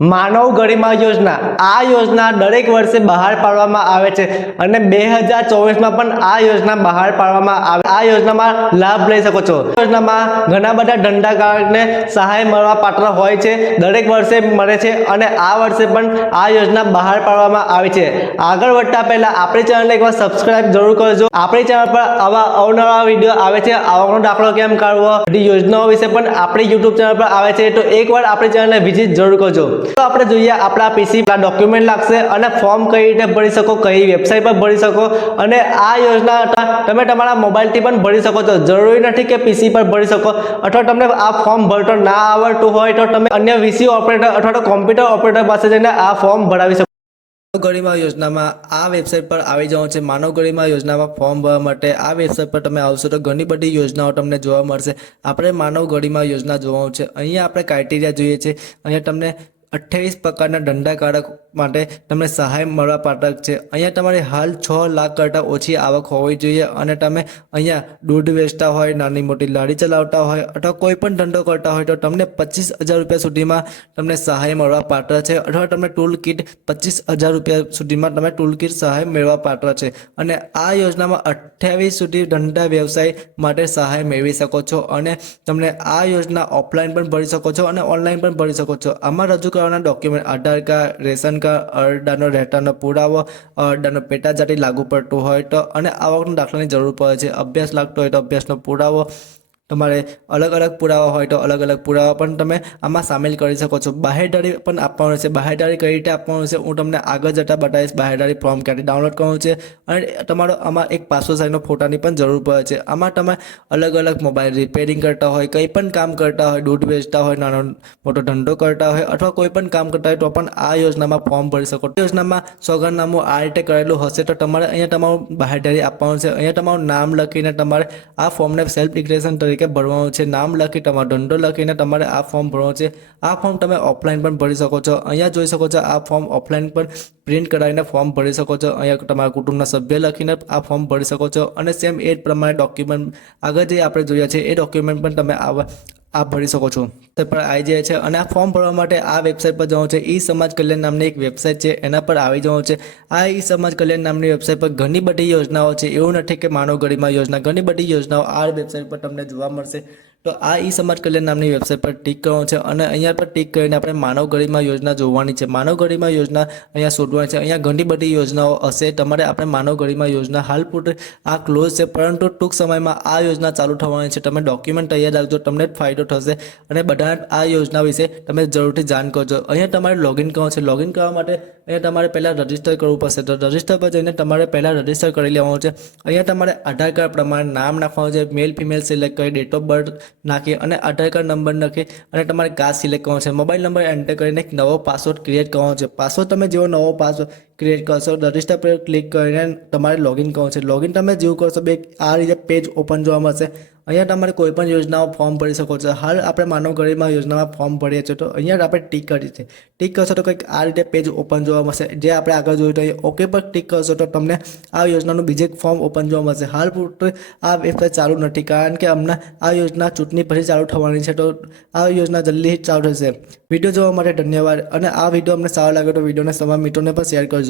માનવ ગરિમા યોજના આ યોજના દરેક વર્ષે બહાર પાડવામાં આવે છે અને 2024માં પણ આ યોજના બહાર પાડવામાં આવે આ યોજનામાં લાભ લઈ શકો છો। યોજનામાં ઘણા બધા ધંધાકારકને સહાય મળવા પાત્ર હોય છે, દરેક વર્ષે મળે છે અને આ વર્ષે પણ આ યોજના બહાર પાડવામાં આવી છે। આગળ વધતા પહેલા આપણી ચેનલને એકવાર સબસ્ક્રાઇબ જરૂર કરજો। આપણી ચેનલ પર આવા અવનવા વિડીયો આવે છે, આવકનો દાખલો કેમ કાઢવો, બધી યોજનાઓ વિશે પણ આપણી YouTube ચેનલ પર આવે છે, તો એકવાર આપણી ચેનલને વિઝિટ જરૂર કરજો। તો આપણે જોઈએ આપણા પીસી પર ડોક્યુમેન્ટ લાગશે અને ફોર્મ કઈ રીતે ભરી શકો, કઈ વેબસાઇટ પર ભરી શકો અને આ યોજના તમે તમારા મોબાઈલથી પણ ભરી શકો છો। જરૂરી નથી કે પીસી પર ભરી શકો અથવા તમને આ ફોર્મ ભરતો ના આવડતું હોય તો તમે અન્ય વીસી ઓપરેટર અથવા તો કોમ્પ્યુટર ઓપરેટર પાસે જઈને આ ફોર્મ ભરાવી શકો। માનવ ગરિમા યોજનામાં આ વેબસાઇટ પર આવી જવાનું છે। માનવ ગરિમા યોજનામાં ફોર્મ ભરવા માટે આ વેબસાઇટ પર તમે આવશો તો ઘણી બધી યોજનાઓ તમને જોવા મળશે। આપણે માનવ ગરિમા યોજના જોવાનું છે। અહીંયા આપણે ક્રાઇટેરિયા જોઈએ છે। અહીંયા તમને 28 પ્રકારના ધંધાકારક માટે તમને સહાય મળવા પાત્ર છે। અહીંયા તમારે હાલ 6 લાખ કરતાં ઓછી આવક હોવી જોઈએ અને તમે અહીંયા દૂધ વેચતા હોય, નાની મોટી લારી ચલાવતા હોય અથવા કોઈ પણ ધંધો કરતા હોય તો તમને 25,000 રૂપિયા સુધીમાં તમને સહાય મળવા પાત્ર છે અથવા તમને ટૂલ કિટ 25,000 રૂપિયા સુધીમાં તમે ટૂલ કિટ સહાય મેળવવા પાત્ર છે અને આ યોજનામાં 28 સુધી ધંધા વ્યવસાય માટે સહાય મેળવી શકો છો અને તમને આ યોજના ઓફલાઈન પણ ભરી શકો છો અને ઓનલાઈન પણ ભરી શકો છો। આમાં રજૂ કરવાના ડોક્યુમેન્ટ આધાર કાર્ડ, રેશન કાર્ડ, અરજદારનો રહેઠાણનો પુરાવો, અરજદારનો પેટા જાતિ લાગુ પડતું હોય તો અને આવકના દાખલાની જરૂર પડે છે। અભ્યાસ લાગતો હોય તો અભ્યાસનો પુરાવો, તમારે અલગ અલગ પુરાવા હોય તો અલગ અલગ પુરાવા પણ તમે આમાં સામેલ કરી શકો છો। બાહેંધરી પણ આપવાનું છે। બાહેંધરી કઈ રીતે આપવાનું છે હું તમને આગળ જતાં બતાવીશ। બાહેંધરી ફોર્મ ક્યાંથી ડાઉનલોડ કરવાનું છે અને તમારો આમાં એક પાસપોર્ટ સાઇઝનો ફોટાની પણ જરૂર પડે છે। આમાં તમે અલગ અલગ મોબાઈલ રિપેરિંગ કરતા હોય, કંઈ પણ કામ કરતા હોય, દૂધ વેચતા હોય, નાનો મોટો ધંધો કરતા હોય અથવા કોઈ પણ કામ કરતા હોય તો પણ આ યોજનામાં ફોર્મ ભરી શકો। યોજનામાં સોગંદનામું આ રીતે કરેલું હશે તો તમારે અહીંયા તમારું બાહેંધરી આપવાનું છે। અહીંયા તમારું નામ લખીને તમારે આ ફોર્મને સેલ્ફ ડિક્લેરેશન તરીકે ભરવાનું છે। નામ લખી તમારો ધંધો લખીને તમારે આ ફોર્મ ભરવાનું છે। આ ફોર્મ તમે ઓફલાઈન પણ ભરી શકો છો। અહીંયા જોઈ શકો છો આ ફોર્મ ઓફલાઈન પણ પ્રિન્ટ કરાવીને ફોર્મ ભરી શકો છો। અહીંયા તમારા કુટુંબના સભ્ય લખીને આ ફોર્મ ભરી શકો છો અને સેમ એ જ પ્રમાણે ડોક્યુમેન્ટ આગળ જે આપણે જોયા છે એ ડોક્યુમેન્ટ પણ તમે આ ભરી શકો છો। પર આવી જાય છે અને આ ફોર્મ ભરવા માટે આ વેબસાઇટ પર જવાનું છે। ઈ સમાજ કલ્યાણ નામની એક વેબસાઇટ છે, એના પર આવી જવાનું છે। આ ઈ સમાજ કલ્યાણ નામની વેબસાઇટ પર ઘણી બધી યોજનાઓ છે। એવું નથી કે માનવ ગરિમા યોજના, ઘણી બધી યોજનાઓ આ વેબસાઇટ પર તમને જોવા મળશે। તો આ ઈ સમાજ કલ્યાણ નામની વેબસાઇટ પર ટિક કરવાનું છે અને અહીંયા પર ટિક કરીને આપણે માનવ ગરિમા યોજના જોવાની છે। માનવ ગરિમા યોજના અહીંયા શોધવાની છે। અહીંયા ઘણી બધી યોજનાઓ હશે, તમારે આપણે માનવ ગરિમા યોજના હાલ પૂરતી આ ક્લોઝ છે, પરંતુ ટૂંક સમયમાં આ યોજના ચાલુ થવાની છે। તમે ડોક્યુમેન્ટ તૈયાર રાખજો, તમને જ ફાયદો થશે અને બધા આ યોજના વિશે તમે જરૂરથી જાણ કરજો। અહીંયા તમારે લોગિન કરવાનું છે। લોગિન કરવા માટે અહીંયા તમારે પહેલાં રજિસ્ટર કરવું પડશે, તો રજિસ્ટર પર જઈને તમારે પહેલાં રજિસ્ટર કરી લેવાનું છે। અહીંયા તમારે આધાર કાર્ડ પ્રમાણે નામ નાખવાનું છે, મેલ ફિમેલ સિલેક્ટ કરી, ડેટ ઓફ બર્થ નાખી અને આધાર કાર્ડ નંબર નાખી અને તમારે કાસ્ટ સિલેક્ટ કરવાનું છે। મોબાઈલ નંબર એન્ટર કરીને એક નવો પાસવર્ડ ક્રિએટ કરવાનો છે। પાસવર્ડ તમે જેવો નવો પાસવર્ડ ક્રિએટ કરશો, રજિસ્ટર પર ક્લિક કરીને તમારે લોગિન કરવાનું છે। લોગિન તમે જેવું કરશો આ રીતે પેજ ઓપન જોવા મળશે। અહીંયા તમારે કોઈ પણ યોજનાઓ ફોર્મ ભરી શકો છો। હાલ આપણે માનવ ગરિમા યોજનામાં ફોર્મ ભરીએ છીએ તો અહીંયા આપણે ટિક કરી છે। ટિક કરશો તો કંઈક આ રીતે પેજ ઓપન જોવા મળશે, જે આપણે આગળ જોયું તો અહીંયા ઓકે પર ક્લિક કરશો તો તમને આ યોજનાનું બીજું એક ફોર્મ ઓપન જોવા મળશે। હાલ પૂરતું આ વેબસાઇટ ચાલુ નથી, કારણ કે હમણાં આ યોજના ચૂંટણી પછી ચાલુ થવાની છે, તો આ યોજના જલ્દી જ ચાલુ થશે। વિડીયો જોવા માટે ધન્યવાદ અને આ વિડીયો અમને સારો લાગે તો વિડીયોને તમારા મિત્રોને પણ શેર કરજો।